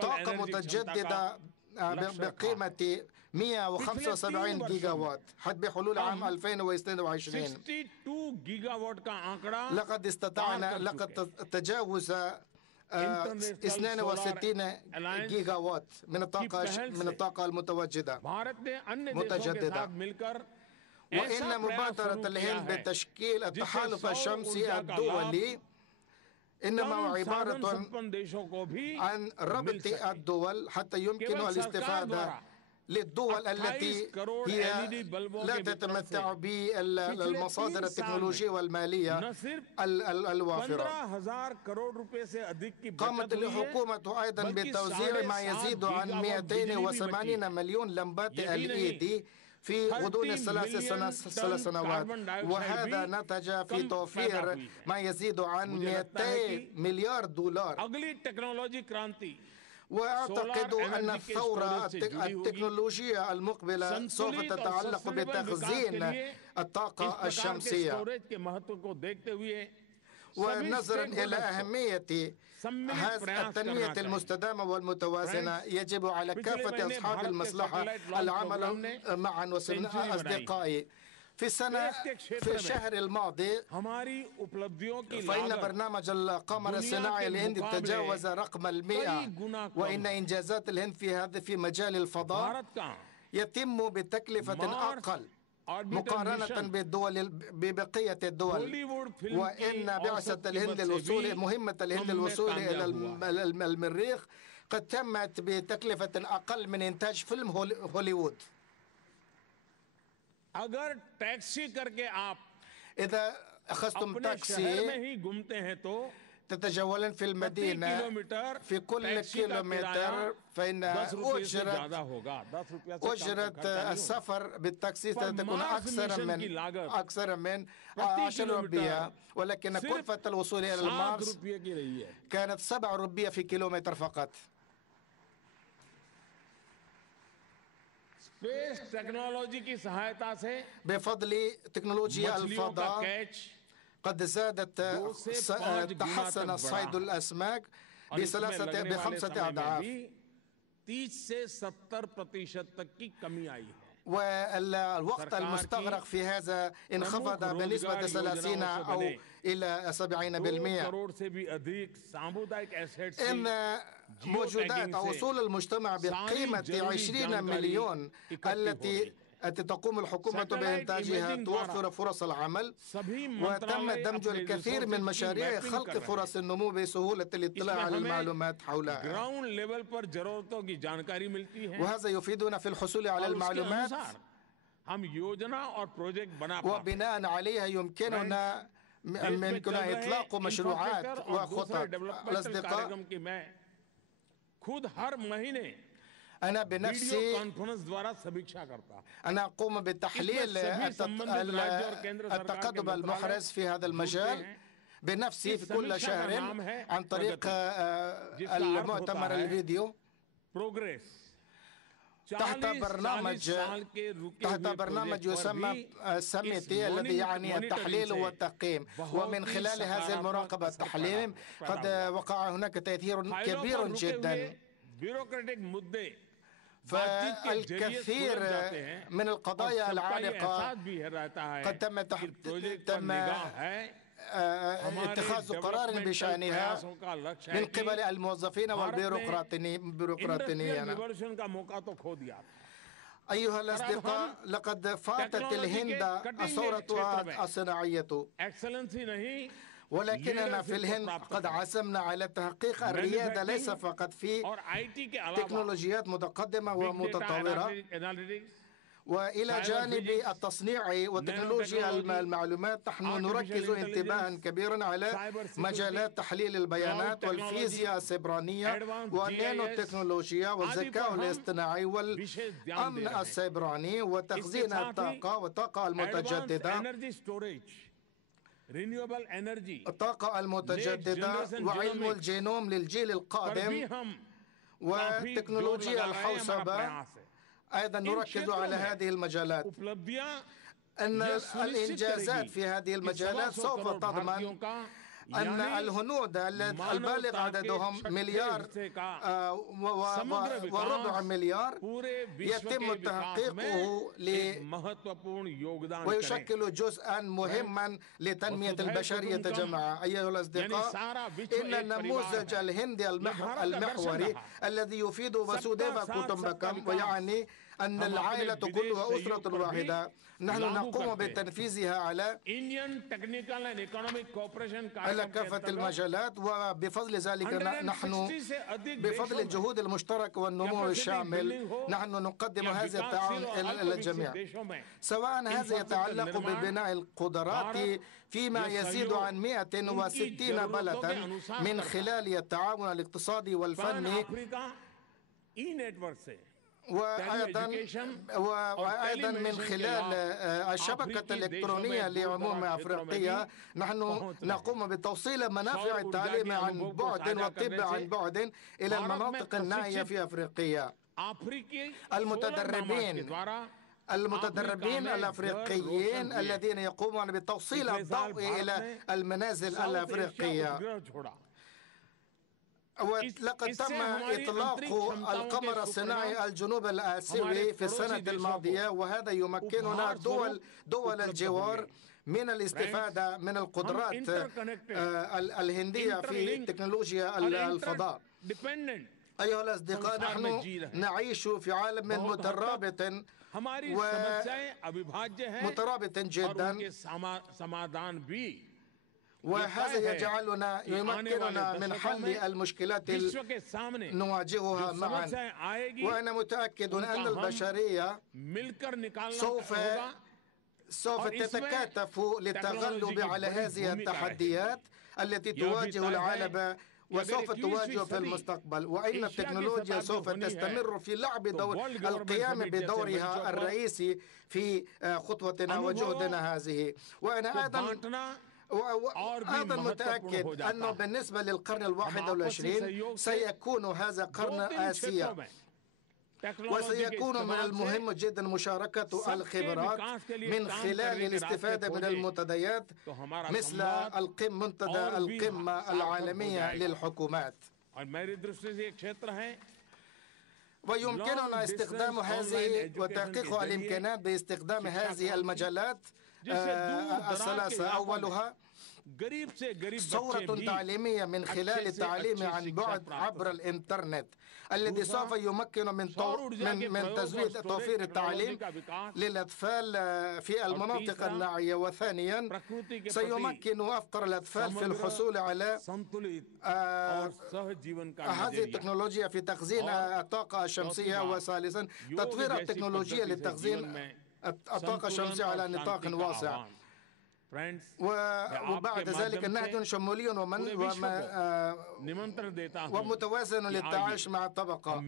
طاقة متجددة بقيمة 175 جيجا وات حتى بحلول عام 2022. لقد تجاوز 62 جيجا وات من الطاقة المتجددة. وإن مبادرة الهند بتشكيل التحالف الشمسي الدولي إنما عبارة عن ربط الدول حتى يمكن الاستفادة للدول التي هي لا تتمتع بالمصادر التكنولوجية والمالية الوافرة. قامت الحكومة أيضا بتوزيع ما يزيد عن 280 مليون لمبات LED في غضون 3 سنوات، وهذا نتج في توفير ما يزيد عن 200 مليار دولار. وأعتقد أن الثورة التكنولوجية المقبلة سوف تتعلق بتخزين الطاقة الشمسية. ونظرا إلى أهمية التنمية المستدامة والمتوازنة يجب على كافة أصحاب المصلحة العمل معا. أصدقائي، في الشهر الماضي فإن برنامج القمر الصناعي الهندي تجاوز رقم 100، وإن إنجازات الهند في مجال الفضاء يتم بتكلفة أقل مقارنة ببقية الدول. وإن بعثة الهند مهمة الهند الوصول إلى المريخ قد تمت بتكلفة أقل من إنتاج فيلم هوليوود. إذا أخذتم تاكسي تتجولون في المدينة في كل كيلومتر فإن أجرة السفر بالتاكسي تكون أكثر من 10 روبية، ولكن كلفة الوصول إلى المارس كانت 7 روبية في كيلومتر فقط. بفضل تكنولوجيا الفضاء قد تحسن صيد الأسماك ب5 أضعاف. والوقت المستغرق في هذا انخفض بنسبة 30 أو إلى 70%. إن موجودات أو أصول المجتمع بقيمة 20 مليون التي تقوم الحكومة بإنتاجها توفر فرص العمل، وتم دمج الكثير من مشاريع خلق فرص النمو بسهولة الاطلاع على المعلومات حولها، وهذا يفيدنا في الحصول على المعلومات، وبناء عليها يمكننا إطلاق مشروعات وخطط. الأصدقاء، أنا بنفسي أنا أقوم بتحليل التقدم المحرز في هذا المجال بنفسي في كل شهر عن طريق المؤتمر الفيديو تحت برنامج يسمى سميتي، الذي يعني التحليل والتقييم. ومن خلال هذه المراقبة التحليل قد وقع هناك تأثير كبير جدا، فالكثير من القضايا العالقة قد تم اتخاذ قرار بشأنها من قبل الموظفين والبيروقراطيين. أيها الأصدقاء، لقد فاتت الهند الثورة الصناعية، ولكننا في الهند قد عزمنا على تحقيق الريادة ليس فقط في تكنولوجيات متقدمة ومتطورة، وإلى جانب التصنيع وتكنولوجيا المعلومات نحن نركز انتباها كبيرا على مجالات تحليل البيانات والفيزياء السيبرانية والنانو تكنولوجيا والذكاء الاصطناعي والأمن السيبراني وتخزين الطاقة والطاقة المتجددة، الطاقة المتجددة وعلم الجينوم للجيل القادم وتكنولوجيا الحوسبة. أيضا نركز على هذه المجالات. أن الإنجازات في هذه المجالات سوف تضمن أن الهنود البالغ عددهم 1.25 مليار يتم تحقيقه ويشكل جزءا مهما لتنمية البشرية جمعاء. أيها الأصدقاء، إن النموذج الهندي المحوري الذي يفيد وسوديفا كوتمبكم ويعني أن العائلة كلها أسرة واحدة، نحن نقوم بتنفيذها على كافة المجالات، وبفضل ذلك نحن بفضل الجهود المشتركة والنمو الشامل نحن نقدم هذا التعاون إلى الجميع، سواء هذا يتعلق ببناء القدرات فيما يزيد عن 160 بلدا من خلال التعاون الاقتصادي والفني، وأيضا من خلال الشبكة الإلكترونية لعموم أفريقيا نحن نقوم بتوصيل منافع التعليم عن بعد والطب عن بعد إلى المناطق النائية في أفريقيا. المتدربين الأفريقيين الذين يقومون بتوصيل الضوء إلى المنازل الأفريقية. ولقد تم إطلاق القمر الصناعي الجنوب الآسيوي في السنة الماضية، وهذا يمكننا دول الجوار من الاستفادة من القدرات الهندية في تكنولوجيا الفضاء. أيها الأصدقاء، نحن نعيش في عالم مترابط جدا، وهذا يمكننا من حل المشكلات نواجهها معا. وأنا متأكد أن البشرية سوف تتكاتف للتغلب على هذه التحديات التي تواجه العالم وسوف تواجه في المستقبل، وإن التكنولوجيا سوف تستمر في لعب القيام بدورها الرئيسي في خطوتنا وجهدنا هذه. وأنا أيضا متأكد أنه بالنسبة للقرن 21 سيكون هذا قرن آسيا، وسيكون من المهم جدا مشاركة الخبرات من خلال الاستفادة من المنتديات مثل منتدى القمة العالمية للحكومات. ويمكننا استخدام هذه وتحقيق الإمكانات باستخدام هذه المجالات الثلاثة. أولها صورة تعليمية من خلال التعليم عن بعد عبر الإنترنت الذي سوف يمكن من تزويد توفير التعليم للأطفال في المناطق النائية. وثانيا سيمكن أفقر الأطفال في الحصول على هذه التكنولوجيا في تخزين الطاقة الشمسية. وثالثا تطوير التكنولوجيا لتخزين الطاقة الشمسية على نطاق واسع. وبعد ذلك نهج شمولي ومتوازن للتعايش مع الطبقة.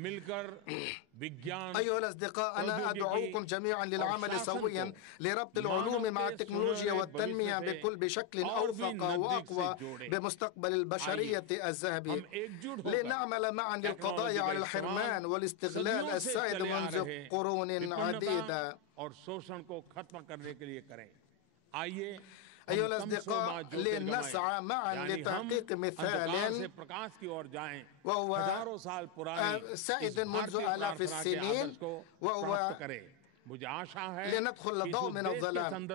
أيها الأصدقاء، أنا أدعوكم جميعا للعمل سويا لربط العلوم مع التكنولوجيا والتنمية بشكل أوفق وأقوى بمستقبل البشرية الذهبي، لنعمل معا للقضاء على الحرمان والاستغلال السائد منذ قرون عديدة. أيها الأصدقاء، لنسعى معا لتحقيق مثال وهو سائد منذ آلاف السنين، وهو لندخل الضوء من الظلام.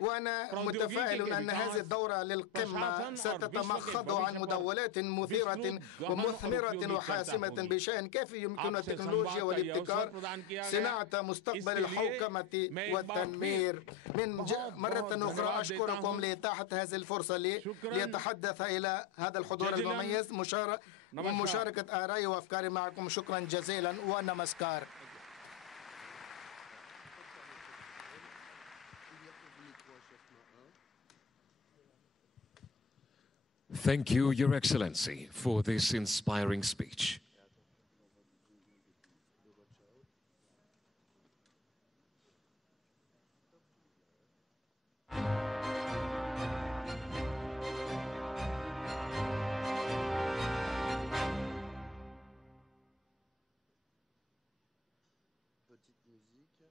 وأنا متفائل أن هذه الدورة للقمة ستتمخض عن مداولات مثيرة ومثمرة وحاسمة بشأن كيف يمكن التكنولوجيا والابتكار صناعة مستقبل الحوكمة والتنمير. مرة أخرى أشكركم لإتاحة هذه الفرصة ليتحدث إلى هذا الحضور المميز ومشاركة آرائي وأفكاري معكم. شكرا جزيلا ونمسكار. Thank you, Your Excellency, for this inspiring speech. Petite musique.